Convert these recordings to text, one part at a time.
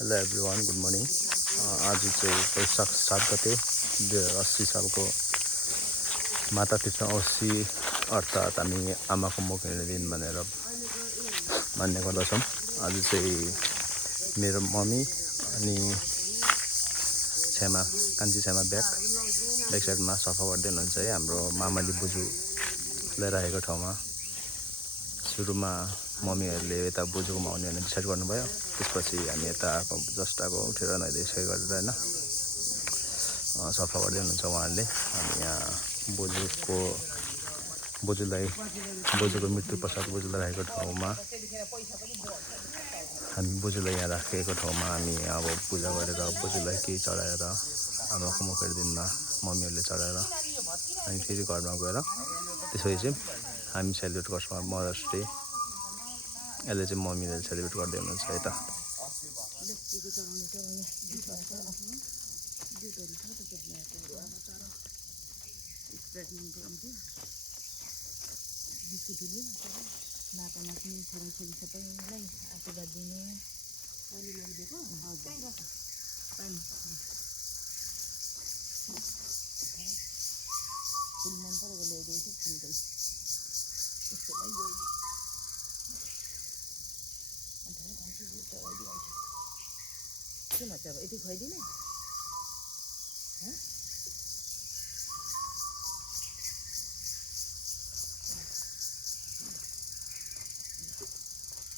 Hello everyone, good morning. आज चाहिँ वैशाख 7 गते 2080 सालको माता तीर्थ औँसी अर्थात् हामी आमाको मुख हेर्ने दिन भनेर मान्ने गर्दछौँ। आज चाहिँ मेरो मम्मी अनि कान्छी छेमा ब्याक साइडमा सफा गर्दै हुनुहुन्छ है, हाम्रो मामाली बोजूलाई राखेको ठाउँमा। सुरुमा मम्मीहरूले यता बोजूकोमा आउने भनेर डिसाइड गर्नुभयो। त्यसपछि हामी यता जस्ट उठेर नुहाइधुवाइ गरेर होइन सफा गर्दै हुनुहुन्छ उहाँहरूले। हामी यहाँ बोजूको मृत्यु पश्चात बोजूलाई राखेको ठाउँमा हामी अब पूजा गरेर बोजूलाई केही चढाएर आमाको मुखेर दिनमा मम्मीहरूले चढाएर अनि फेरि घरमा गएर त्यसपछि चाहिँ हामी सेलिब्रेट गर्छौँ मदर्स डे। यसले चाहिँ मम्मीले सेलिब्रेट गर्दै हुनुहुन्छ है त। नातानाति छोराछोरी सबैलाई आशीर्वाद दिने फुल मन परेको ल्याइदिएको फुल त यसैलाई गइदियो। के भन्छ अब यति खुवाइदिने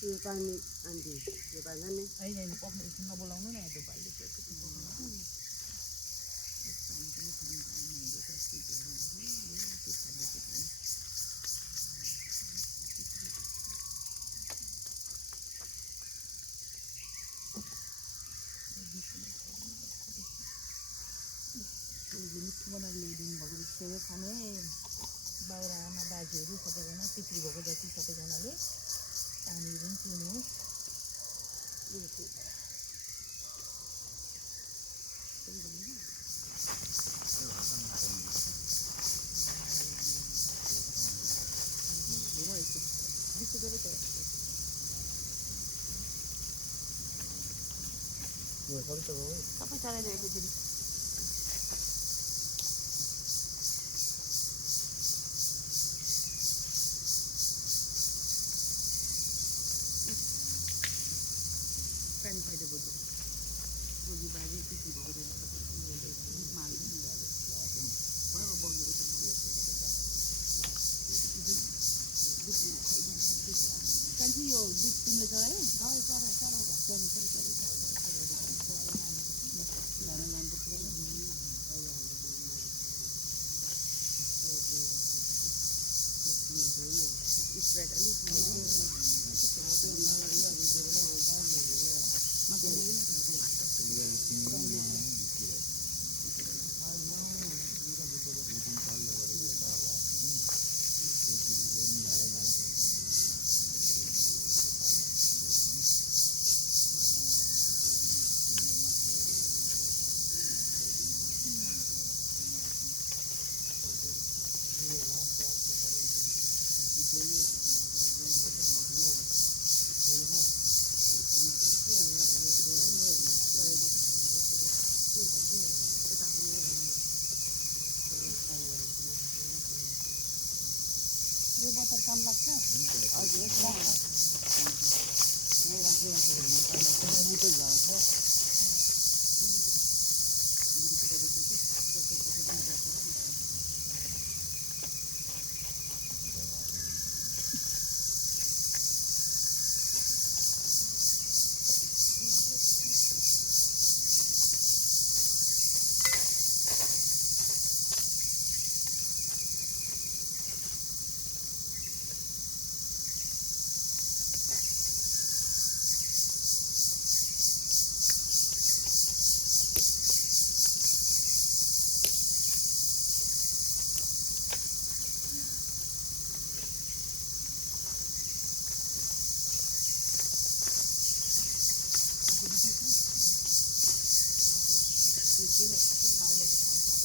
यो पानी आन्टी यो पानी नै होइन पक्नु एकछिन नबोलाउनु न त्यो भाइले मिठो बनाएर ल्याइदिनु भएको सेवा खाने बाहिर आमा बाजेहरू सबैजना पितृ भएको जति सबैजनाले पानीहरू पनि पिउनुहोस्। सबै चलाइदिएको फेरि पानी खाइदियो बोजू बाजे पिसी भएको कान्छी यो दुध तिमीले चढायो यो बोतल काम लाग्छ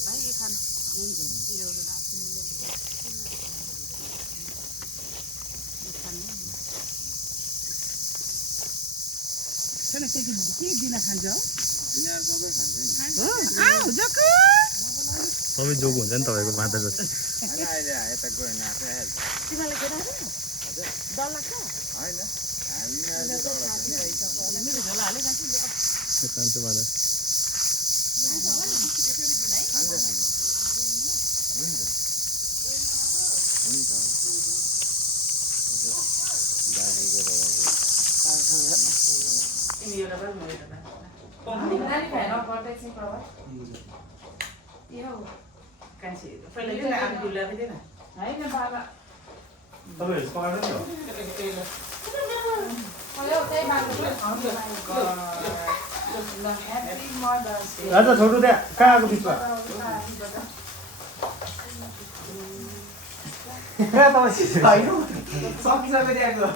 भाइ खान छैन सेकिन्छ के दिन खान्छ यिनीहरू सबै खान्छ नि हो आऊ जक्कु सबै जोगो हुन्छ नि तपाईँको माता जति होइन अहिले यता गयो नाचिहाल्छ तिमीलाई के लाग्छ डर लाग्छ होइन हामीलाई चाहिँ डर लाग्छ मेरो झोला हाले खान्छ खान्छ माता तिमी एउटा बार म एउटा कान्छी पहिला दिन आलु दुला दिदैन हैन बाबा तपाईँहरू पकाएको नि हो राजा छोटो त्यहाँ कहाँ आएको बिचमा कहाँ तपाईँ सकिसक्यो त्यहाँको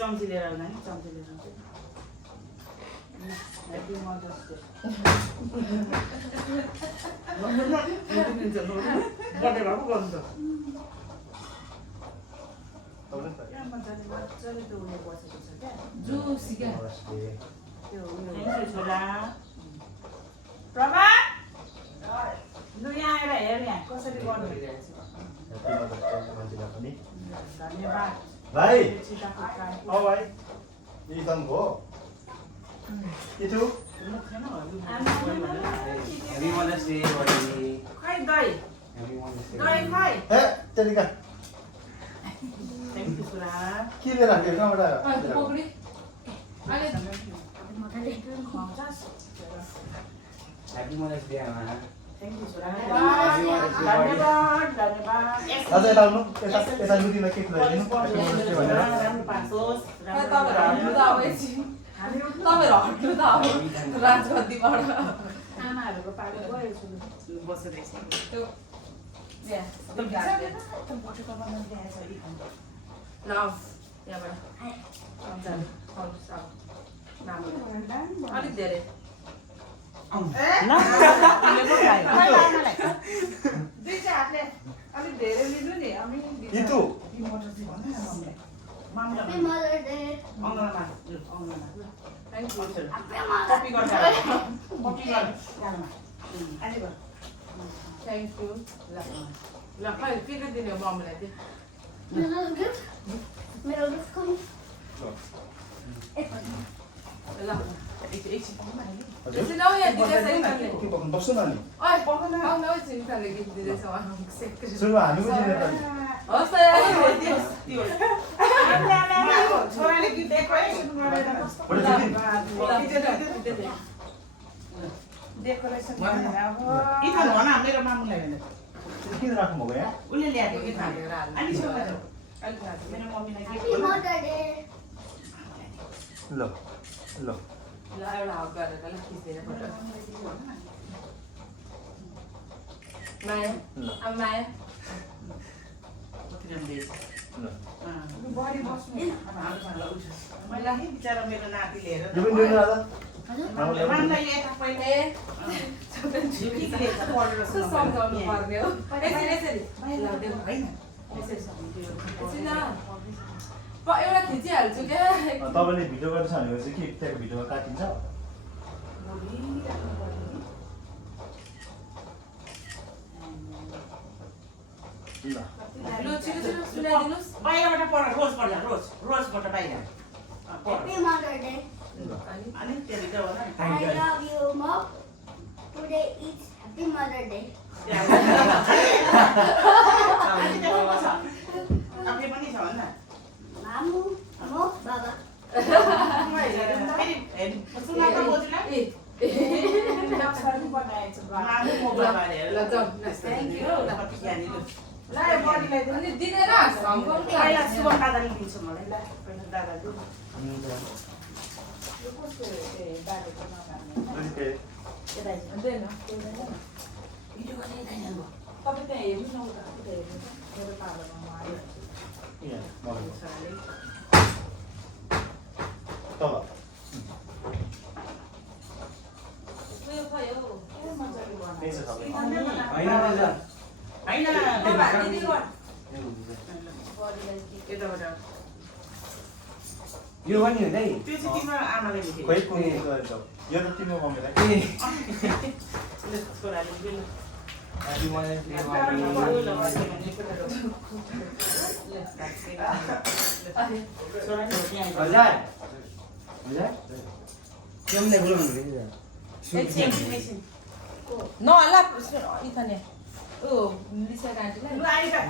चम्ची लिएर आउनु है चम्ची लिएर आउँछु ह्याप्पी मदर्स डे बर्थडे भएको गर्नु त यहाँ मजाले मजाले त उयो बसेको छ क्या जुसी क्या त्यो उयो छोरा प्रभा लु यहाँ आएर हेर यहाँ कसरी गर्नु धन्यवाद भाइ सीताको काम औ भाइ यी तनको हो के छु Happy Mother's Day, buddy. खै दही Happy Mother's Day. दही खै ए तेरिका थ्याङ्क यू छोरा के लिएर आएको कहाँबाट आयो Happy Mother's Day, Ama. Thank you छोरा Happy Mother's Day, buddy. धन्यवाद धन्यवाद आज यता आउनु यता लुटीमा केक ल्याइदिनु Happy Mother's Day भनेर राम्रो पासोस् आमाहरूको पालो गयो छु बसेदैछ अलिक धेरै दुईटा हातले अलिक धेरै लिनु नि हामी इतु थ्याङ्क यू ल खै के के दिने मम्मीलाई चाहिँ ल एकछिन के पकाउनु बस्नु न नि सुरुमा हामी पनि दिने छोराले गीत डेकोरेसन गरेर डेकोरेसन गरेर अब इथन भन मेरो मामुलाई भनेर किन राख्नु भएको यहाँ उसले ल्याएको इथन अनि छोरा अलिक मेरो मम्मीलाई के ल ल ल एउटा हक गरेर ल खिच्दैन फोटो माया अब माया बढी बस्नु मैले बिचरा मेरो नाति लिएर यो पनि दिनु राजा मामलाई यता पहिले कस्तो सम्झाउनु पर्ने हो यसरी यसरी ल देऊ होइन एकछिन एउटा खिचिहाल्छु क्या तपाईँले भिडियो गर्छ भनेपछि के त्यहाँको भिडियोमा काटिन्छ ल लु छिटो छिटो सुनाइदिनुहोस् बाहिरबाट पढ रोज पढ्दा रोजबाट बाहिर Happy Mother Day. अनि त्यहाँभित्र होला नि I love you, Mom. Today is Happy Mother Day. आफै पनि छ भन्न Mamu, Mo, Baba. सुना त बोजूलाई मामु मोबाइल बारेर ल जाऊ थ्याङ्क यू कति ज्ञानी ल बडीलाई अनि दिनेर सम्पर्क पहिला शुभम दादाले दिन्छ मलाई ल पहिला दादा दिनु यो कस्तो बारेको नमान्ने यता हुँदैन भिडियो गर्ने छैन अब तपाईँ त्यहाँ हेर्नु न उता उता हेर्नु मेरो पालोमा म आयो छोराले तल उयो भयो के मजा यो पनि हो है त्यो चाहिँ तिम्रो आमाले लेखेको खोइ कुन गरेछ यो त तिम्रो मम्मीलाई छोराले दिनु हजार केमले बोलाउनु एकछिन No, ala, ito niya. Oh, Lisa Cantila. लु आइबा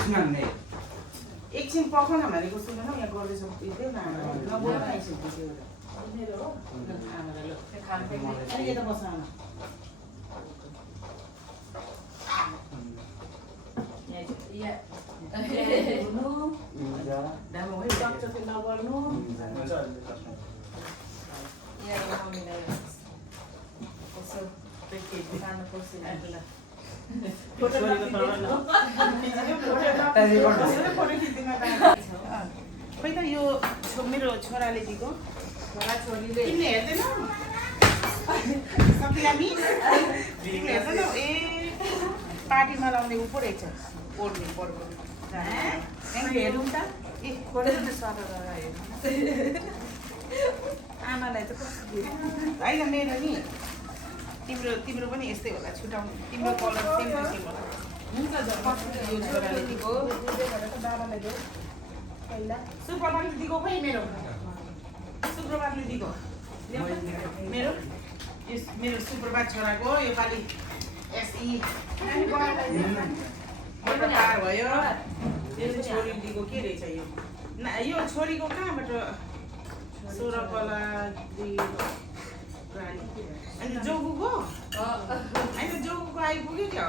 सुनाउने एकछिन पखाउन भनेको सुन न यहाँ गर्दैछ यतै न नबोल न एकछिन त्यो मेरो हो आमाले ल खान पनि अनि यता बस्न न Iya. दामो है चकचक नगर्नु हुन्छ Iya, yung mami na yun. Kasi, ano po sila. Photo खोइ त यो मेरो छोराले दिएको छोरीले तिमीले हेर्दैनौ सकिला मिस तिमीले हेर्दैनौ ए पार्टीमा लाउने उ पो रहेछ ओढ्ने पर्को हेरौँ त ए आमालाई त कस्तो होइन मेरो नि तिम्रो पनि यस्तै होला छुटाउनु तिम्रो कलर सेम टु सेम होला हुन्छ यो छोराले दिएको शुक्रबारले दिएको खोइ मेरो शुक्रबारले दिएको मेरो मेरो शुक्रबार छोराको योपालि एसई पार भयो यो चाहिँ छोरी दिएको के रहेछ यो यो छोरीको कहाँबाट 16 कला अनि जोगुको होइन जोगुको आइपुग्यो क्या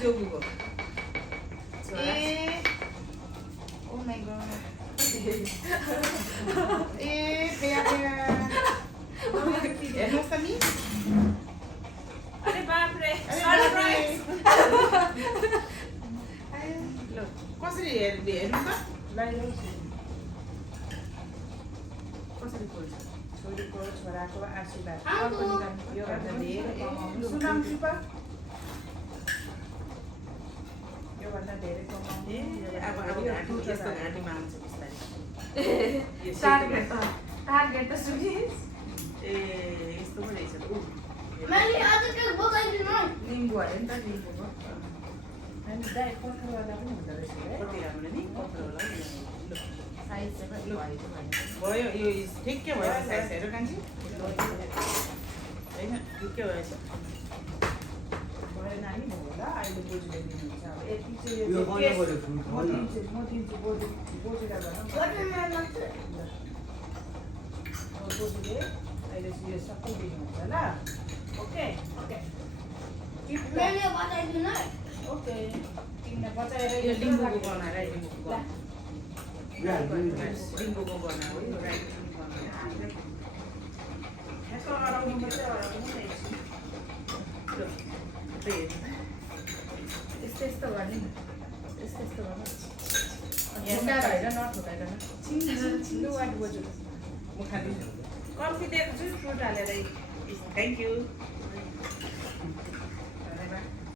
जोगुको ए ओ माइ गॉड ए पेया पेया हेर्नुहोस् त नि अरे बाप रे ल कसरी हेर्नु त कसरी खोल्छ छोरीको छोराको आशीर्वाद योभन्दा धेरै सुनाम कृपा योभन्दा धेरै कमाउने अब घाँटी यस्तो घाँटीमा आउँछ बिस्तारै Target the students. ए यस्तो पो रहेछ Mali, other girl, what I do now? Limbo, ayun ta limbo ba? अनि दाइ पत्थर वाला पनि हुँदो रहेछ कति राम्रो नि पत्थर वाला Size sa ba? भयो यो ठिकै भयो साइज हेर कान्छी होइन ठिकै भएछ भयो नानी भयो होला अहिले बोजूले दिनुहुन्छ अब यति चाहिँ यो बन्द गर्यो फुल म दिन्छु बोजूलाई भनौँ बोजूले अहिले चाहिँ यो सबै दिनुहुन्छ ल okay okay Mali, what I do now? Okay तिमीलाई बचाएर यो लिम्बूको गहना राई लिम्बूको गहना लिम्बूको गहना हो यो राई लिम्बूको गहना यसो अराउनु मात्रै अराउनु न एकछिन ल त्यही हेर्नु Yस्तो गर्ने नि यस्तो गर्नु ठुटाएर होइन नठुटाइकन छिन्नु वाट बोजू म खाँदैछु कम्ती दिएको छु फ्रुट हालेर थ्याङ्क यू